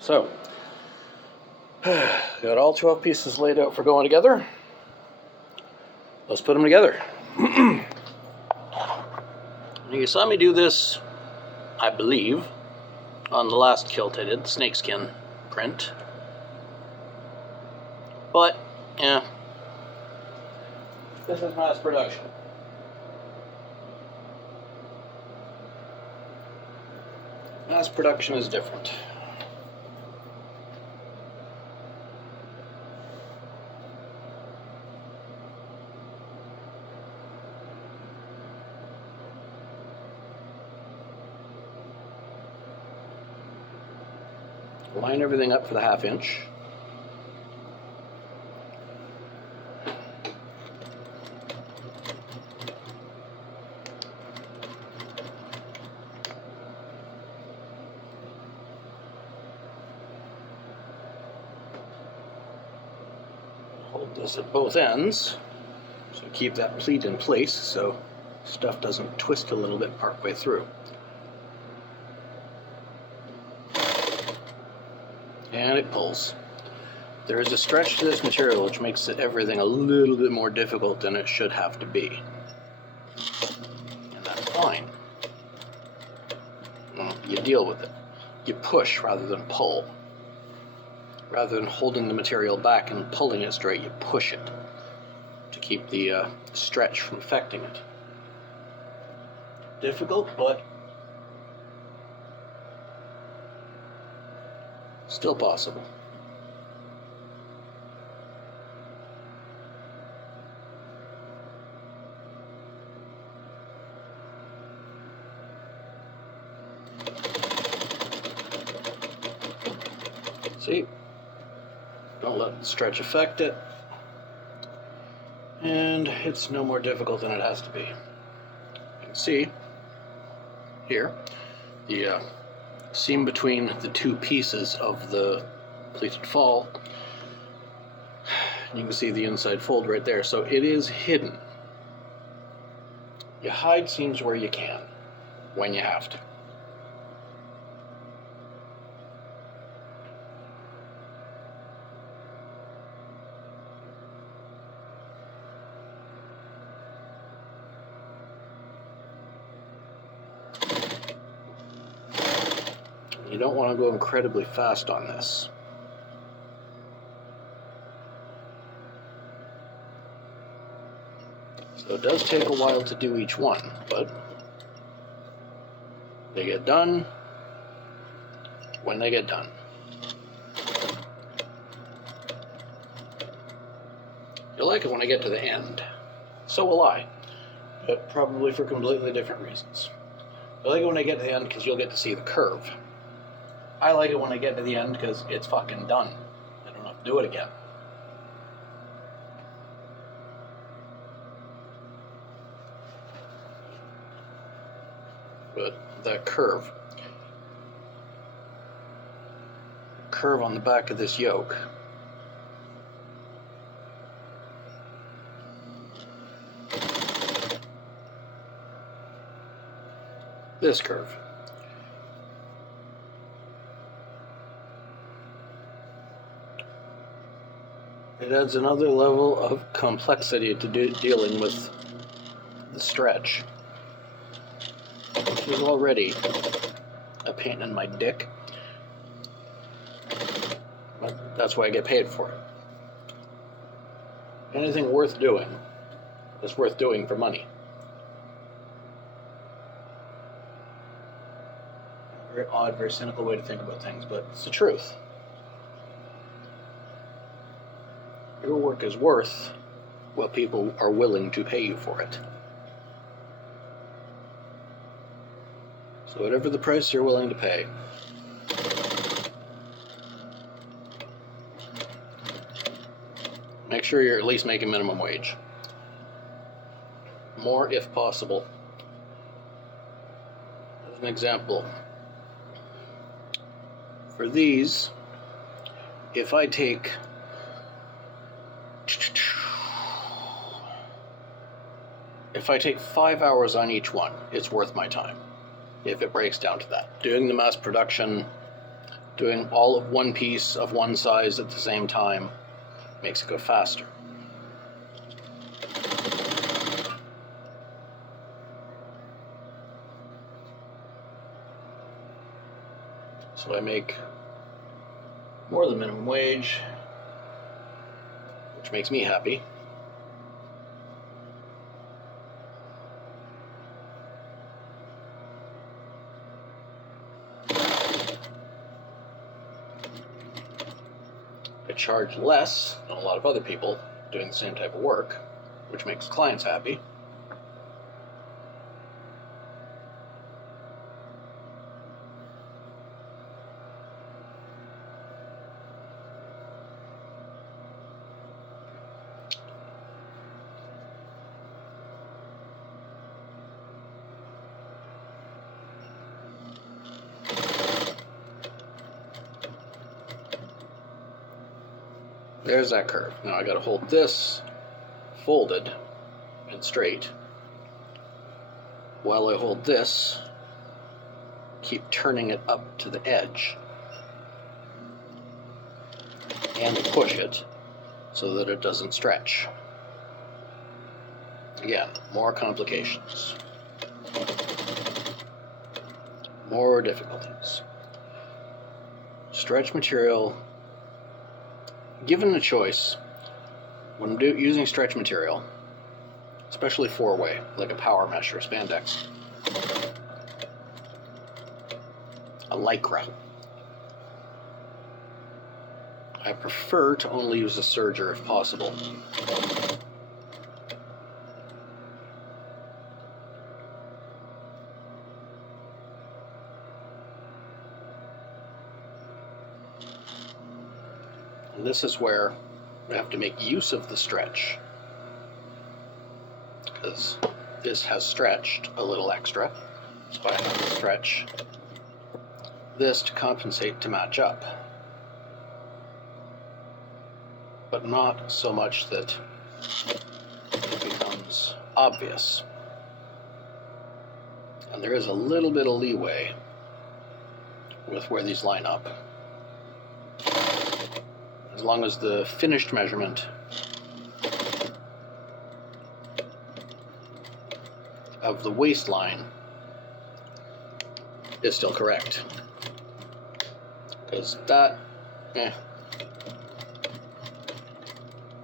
So, got all 12 pieces laid out for going together. Let's put them together. You saw me do this, I believe, on the last kilt I did, the snakeskin print. But, yeah, this is mass production. Mass production is different. Line everything up for the 1/2 inch. Hold this at both ends, so keep that pleat in place so stuff doesn't twist a little bit partway through. And it pulls. There is a stretch to this material which makes everything a little bit more difficult than it should have to be. And that's fine. You deal with it. You push rather than pull. Rather than holding the material back and pulling it straight, you push it to keep the stretch from affecting it. Difficult, but still possible. See? Don't let the stretch affect it. And it's no more difficult than it has to be. You can see here the seam between the two pieces of the pleated fall. You can see the inside fold right there, so it is hidden. You hide seams where you can, when you have to. You don't want to go incredibly fast on this. So it does take a while to do each one, but they get done when they get done. You'll like it when I get to the end. So will I, but probably for completely different reasons. I like it when I get to the end because you'll get to see the curve. I like it when I get to the end because it's fucking done. I don't have to do it again. But that curve on the back of this yoke, this curve, it adds another level of complexity to dealing with the stretch, which is already a pain in my dick, but that's why I get paid for it. Anything worth doing is worth doing for money. Very odd, very cynical way to think about things, but it's the truth. Your work is worth what people are willing to pay you for it. So whatever the price you're willing to pay. Make sure you're at least making minimum wage. More if possible. As an example, for these, if I take If I take 5 hours on each one, it's worth my time, if it breaks down to that. Doing the mass production Doing all of one piece of one size at the same time makes it go faster. So I make more than minimum wage, which makes me happy. I charge less than a lot of other people doing the same type of work, which makes clients happy. There's that curve. Now I got to hold this folded and straight while I hold this, keep turning it up to the edge and push it so that it doesn't stretch. Again, more complications, more difficulties. Stretch material, given a choice, when I'm using stretch material, especially four-way, like a power mesh or spandex, a lycra, I prefer to only use a serger if possible. And this is where we have to make use of the stretch, because this has stretched a little extra, so I have to stretch this to compensate to match up, but not so much that it becomes obvious. And there is a little bit of leeway with where these line up, as long as the finished measurement of the waistline is still correct. Because that,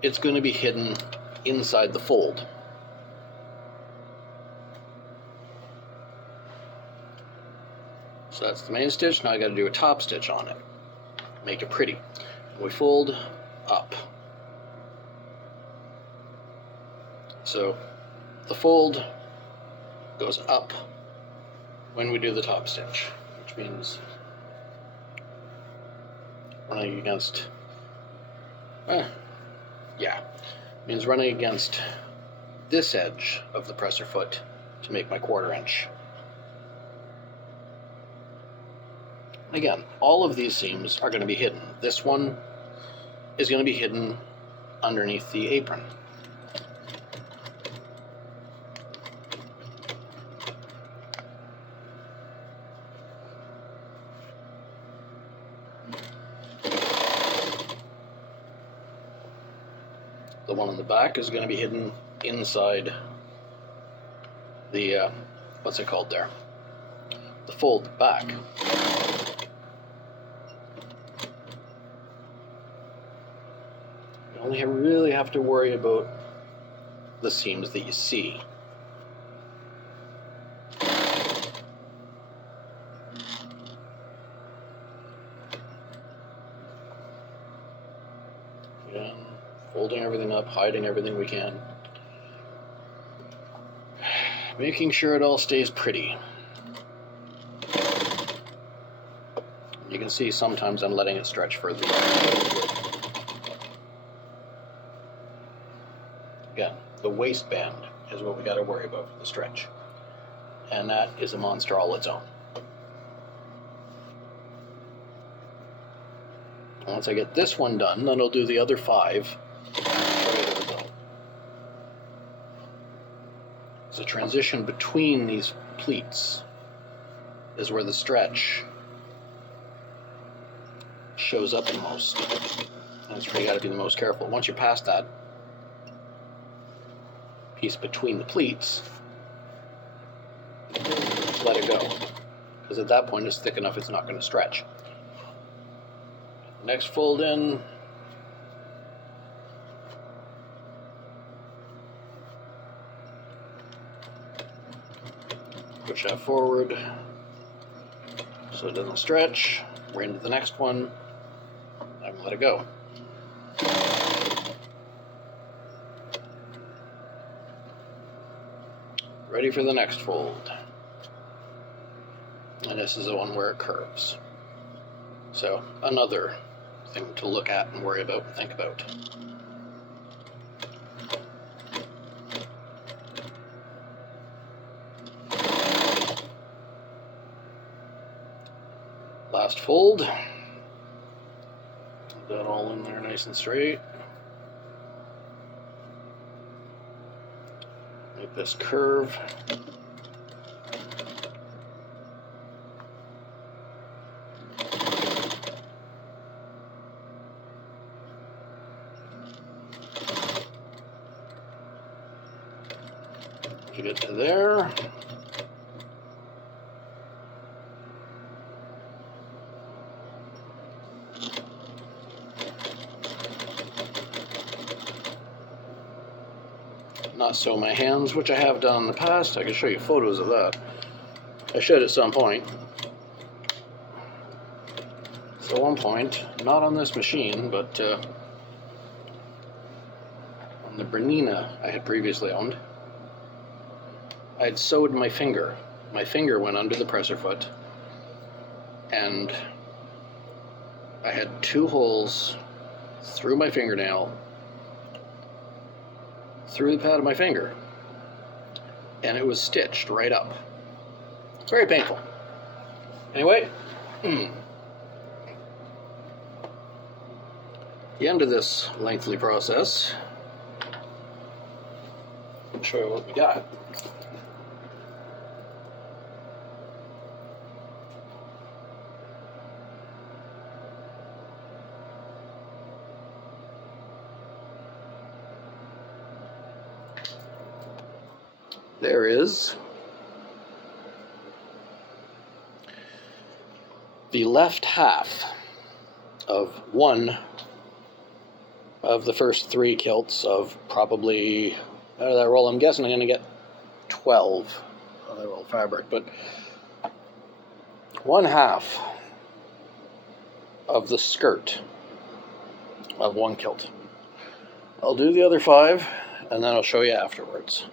it's going to be hidden inside the fold. So that's the main stitch. Now I got to do a top stitch on it, make it pretty. We fold up. So the fold goes up when we do the top stitch, which means running against, means running against this edge of the presser foot to make my 1/4 inch. Again, all of these seams are going to be hidden. This one is going to be hidden underneath the apron. The one on the back is going to be hidden inside the, what's it called there? The fold back. You only really have to worry about the seams that you see. Again, folding everything up, hiding everything we can. Making sure it all stays pretty. You can see sometimes I'm letting it stretch further. Again, the waistband is what we got to worry about for the stretch. And that is a monster all its own. Once I get this one done, then I'll do the other 5. The transition between these pleats is where the stretch shows up the most. That's where you got to be the most careful. Once you're past that piece between the pleats, let it go. Because at that point it's thick enough it's not going to stretch. Next fold in. Push that forward so it doesn't stretch. We're into the next one. I'm going to let it go. Ready for the next fold. And this is the one where it curves. So another thing to look at and worry about and think about. Last fold. Get that all in there nice and straight. Make this curve. To get to there. Not sew my hands, which I have done in the past. I can show you photos of that. I should at some point. So at one point, not on this machine, but on the Bernina I had previously owned, I had sewed my finger. My finger went under the presser foot, and I had 2 holes through my fingernail, through the pad of my finger, and it was stitched right up. It's very painful. Anyway, the end of this lengthy process, I'll show you what we got. There is the left half of one of the first 3 kilts of probably, out of that roll, I'm guessing I'm going to get 12 of that roll fabric, but one half of the skirt of one kilt. I'll do the other 5 and then I'll show you afterwards.